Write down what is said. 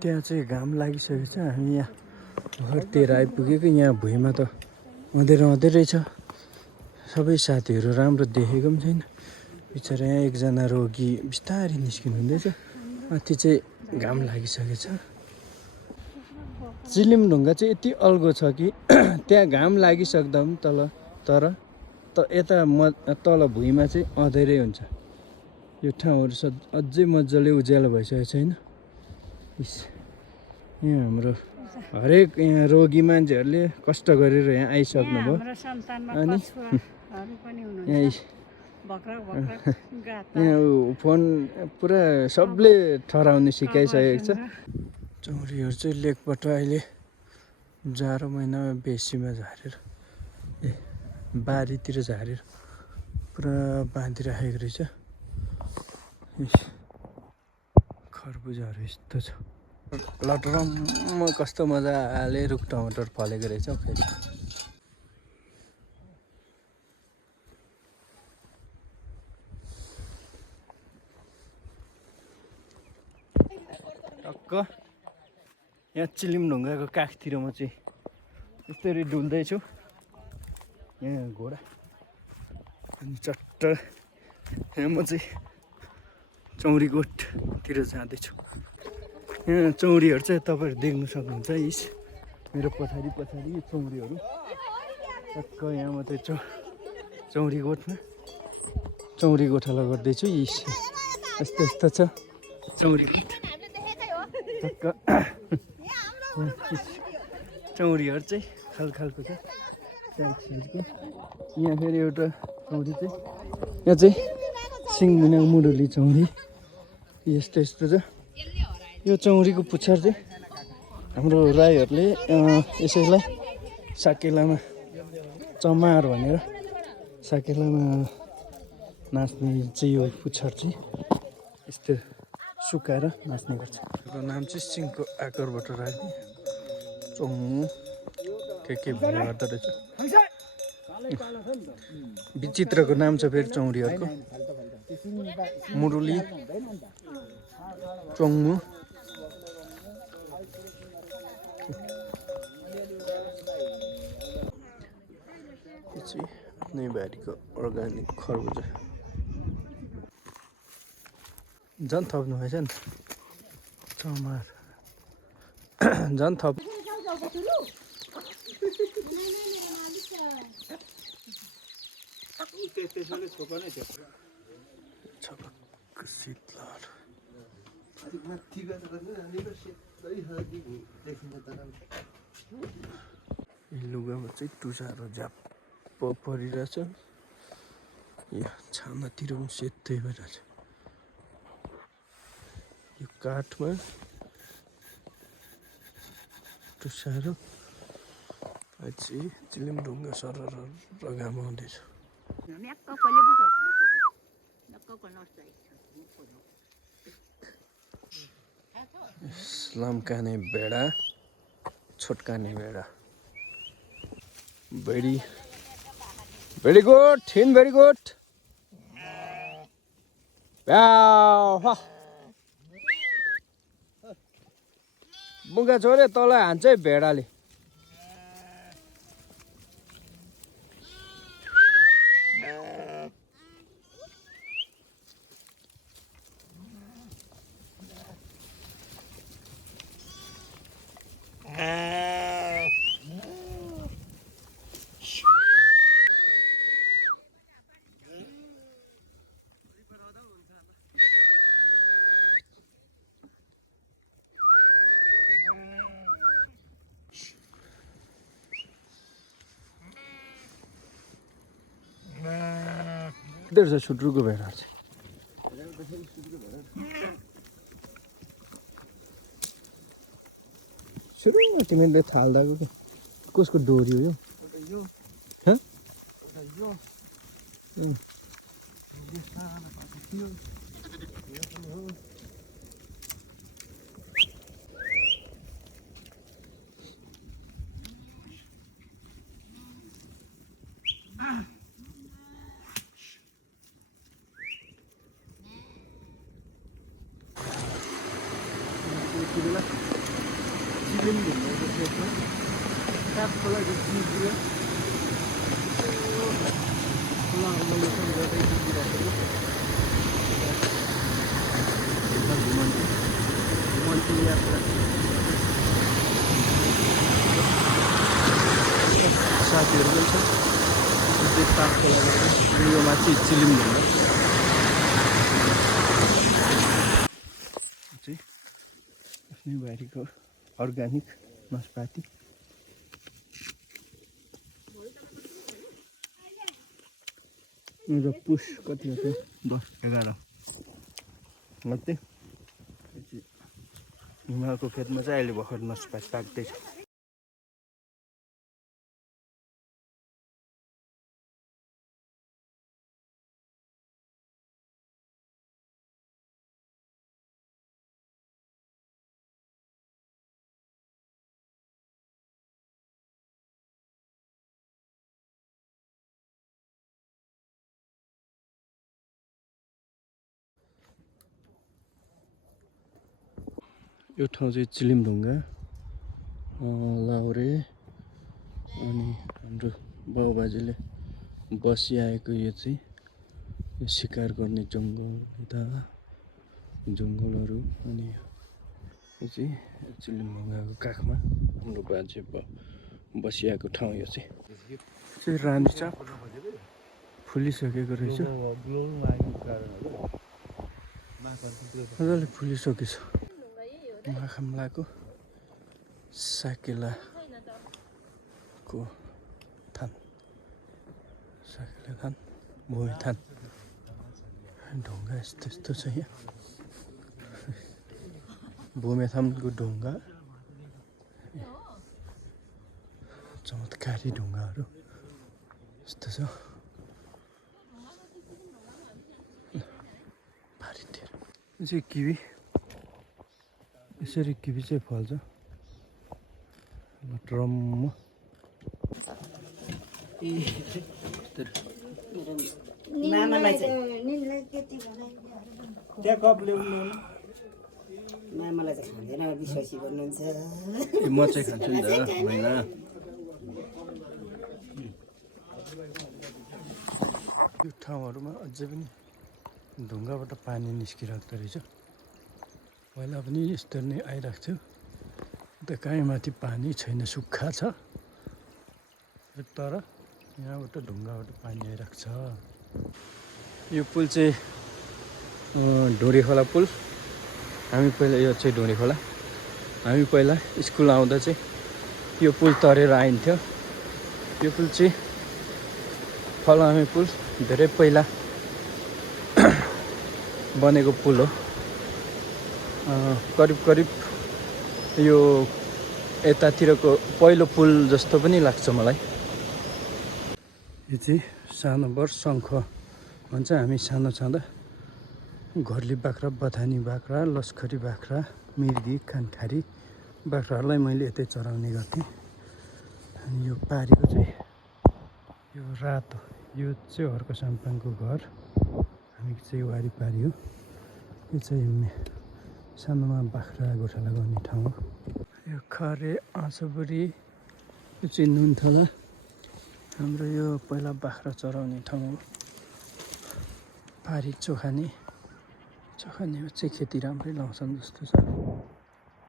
त्यहाँ चाहिँ घाम लागिसकेको छ। हामी यहाँ घरतिर आइपुगेको। यहाँ भुइँमा त अँध्यारो रहेछ। सबै साथीहरू राम्रो देखेको पनि छैन। बिचरा यहाँ एकजना रोगी बिस्तारै निस्किनु हुँदैछ। माथि चाहिँ घाम लागिसकेको छ। चिलिम ढुङ्गा चाहिँ यति अल्गो छ कि त्यहाँ घाम लागिसक्दा पनि तर यता तल भुइँमा चाहिँ अँधेरै हुन्छ। यो ठाउँहरू अझै मजाले उज्यालो भइसकेको छैन। यहाँ हाम्रो हरेक यहाँ रोगी मान्छेहरूले कष्ट गरेर यहाँ आइसक्नुभयो। अनि यहाँ फोन पुरा सबले ठहराउने सिकाइसकेको छ। चौरीहरू चाहिँ लेकबाट अहिले जाडो महिनामा बेसीमा झारेर बारीतिर झारेर पुरा बाँधिराखेको रहेछ। खरबुजाहरू यस्तो छ। लटरम्म कस्तो मजाले रुख टमाटर फलेको रहेछ हौ फेरि। टक्क यहाँ चिलिम ढुङ्गाको काखतिर म चाहिँ यस्तरी डुल्दैछु। यहाँ घोडा अनि चट्ट यहाँ म चाहिँ चौरीकोटतिर जाँदैछु। यहाँ चौरीहरू चाहिँ तपाईँहरू देख्नु सक्नुहुन्छ। यस मेरो पछाडि चौरीहरू टक्क यहाँ म चाहिँ चौरीकोटमा चौरी गोठाला गर्दैछु। यस यस्तो यस्तो छ चौरीकोट। टक्क चौरीहरू चाहिँ खालको छ। यहाँ फेरि एउटा चौरी चाहिँ यहाँ चाहिँ सिङमुनाङ मुडुली चौरी यस्तो छ। यो चौरीको पुच्छर चाहिँ हाम्रो राईहरूले यसैलाई साकेलामा चमार भनेर साकेलामा नाच्ने चाहिँ यो पुच्छर चाहिँ यस्तो सुकाएर नाच्ने गर्छ। यो नाम चाहिँ सिङको आकारबाट राख्ने चौमु के भन्नुपर्दो रहेछ। विचित्रको नाम छ फेरि चौरीहरूको। मुडुली चौमु नै बारीको अर्ग्यानिक खरबुजा झन् थप्नु भएछ नि चमार झन् थप। लुगामा चाहिँ टुसारो झ्याप्प परिरहेछ। यहाँ छानातिर पनि सेतै भइरहेछ। यो काठमा टुसारो चाहिँ चिलिम ढुङ्गा सरर घाम आउँदैछ। लाम्काने भेडा छोटकाने भेडा very good thin very good. बुङ्गा छोरे तल हान्छ है भेडाले। There's a सुट्रुको भेडा छ। सुरुमा तिमीले थाल्दाको के कसको डोरी हो यो? चिलिम ढुङ्गाको खेतमा काठखोला जिल्ला खोला अवलोकन गर्दै डुबिरहेको घुमन्ती यात्रा साथीहरू पनि छ काठखोला यो माथि चिलिम ढुङ्गा चाहिँ आफ्नै बारीको अर्ग्यानिक नासपाती र पुस कति हो 10-11 गते हिमालको खेतमा चाहिँ अहिले भर्खर नासपाती पाक्दैछ यो ठाउँ चाहिँ चिलिम ढुङ्गा लाहुरे अनि हाम्रो बाबुबाजेले बसिआएको यो चाहिँ यो शिकार गर्ने जङ्गल यता जङ्गलहरू अनि यो चाहिँ चिलिम ढुङ्गाको काखमा हाम्रो बाजे बसिआएको ठाउँ यो चाहिँ रानीसाप फुलिसकेको रहेछ मजाले फुलिसकेछ माखम्लाको साकेलाको थान भोइ थान ढुङ्गा यस्तो यस्तो छ यहाँ भूमेथामको ढुङ्गा चमत्कारी ढुङ्गाहरू यस्तो छ भारीतिर यो चाहिँ किवी यसरी किवी चाहिँ फल्छ ड्रममा मामालाई चाहिँ त्यहाँ कप ल्याउनु मामालाई चाहिँ खाँदैन विश्वासी गर्नुहुन्छ म चाहिँ खान्छु नि त महिना यो ठाउँहरूमा अझै पनि ढुङ्गाबाट पानी निस्किरहेको रहेछ पहिला पनि यस्तो नै आइरहेको थियो त कहीँ माथि पानी छैन सुक्खा छ तर यहाँबाट ढुङ्गाबाट पानी आइरहेको छ यो पुल चाहिँ ढोरी खोला पुल हामी पहिला यो चाहिँ ढोरी खोला हामी पहिला स्कुल आउँदा चाहिँ यो पुल तरेर आइन्थ्यो यो पुल चाहिँ फलामे पुल धेरै पहिला बनेको पुल हो करिब यो यतातिरको पहिलो पुल जस्तो पनि लाग्छ मलाई यो चाहिँ सानो बर शङ्ख भन्छ हामी सानो छँदा घरली बाख्रा बथानी बाख्रा लस्करी बाख्रा मिर्गी खानखारी बाख्राहरूलाई मैले यतै चराउने गर्थेँ अनि यो पारीको चाहिँ यो रातो यो चाहिँ हर्क साम्पाङको घर हामी चाहिँ वारिपारी हो यो चाहिँ सानोमा बाख्रा गोठाला गर्ने ठाउँ हो यो खरे आँसुबुरी यो चाहिँ नुनथला हाम्रो यो पहिला बाख्रा चराउने ठाउँ हो पारी चोखानी चाहिँ खेती राम्रै लाउँछन् जस्तो छ